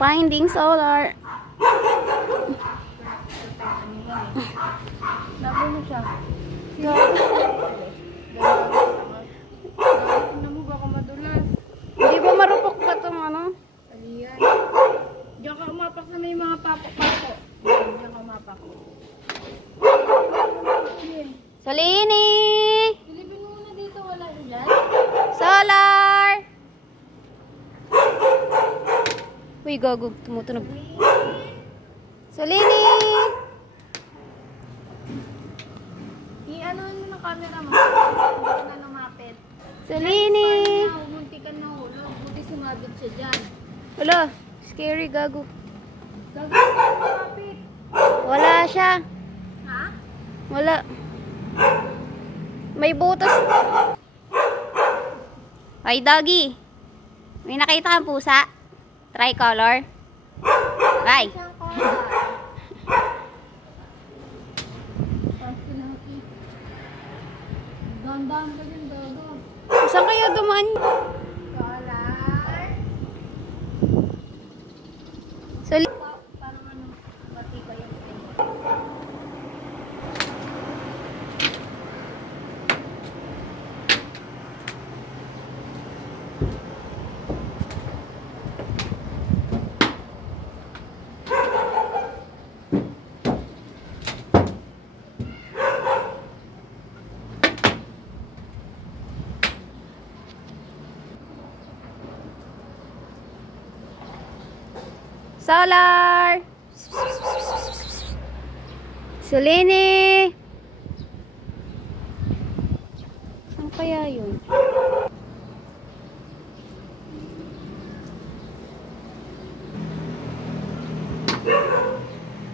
Finding solar. Labo mo siya. Tingnan mo baka madulas. Hindi ba marupok pa itong ano? Ayan. Diyan ka umapak na may mga papok-papok. Diyan ka umapak. Solini! Silipin mo muna dito. Wala dyan. Solar! Uy, gago. Tumutunog. Solini! I-ano mo ng camera mo. Hindi na lumapit. Solini! Munti ka na hulog. Buti sumabit siya dyan. Wala. Scary, gago. Gagawin ka lumapit. Wala siya. Ha? Wala. May butas. Ay, doggy. May nakita kang pusa? Tricolor. Ay. Isang ko. Gandaan ka din, gago. Saan kaya dumaan? Color. Solini. Parang ano, bati ka yung Solar! Solini! Saan kaya yun?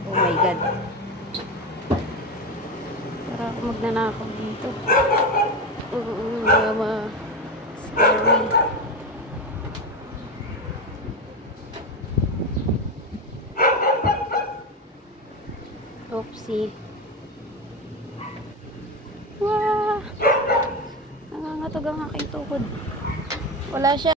Oh my God. Para ako magnanakaw dito. Scary. Oopsie. Wow! Nangangatog ang aking tuhod. Wala siya.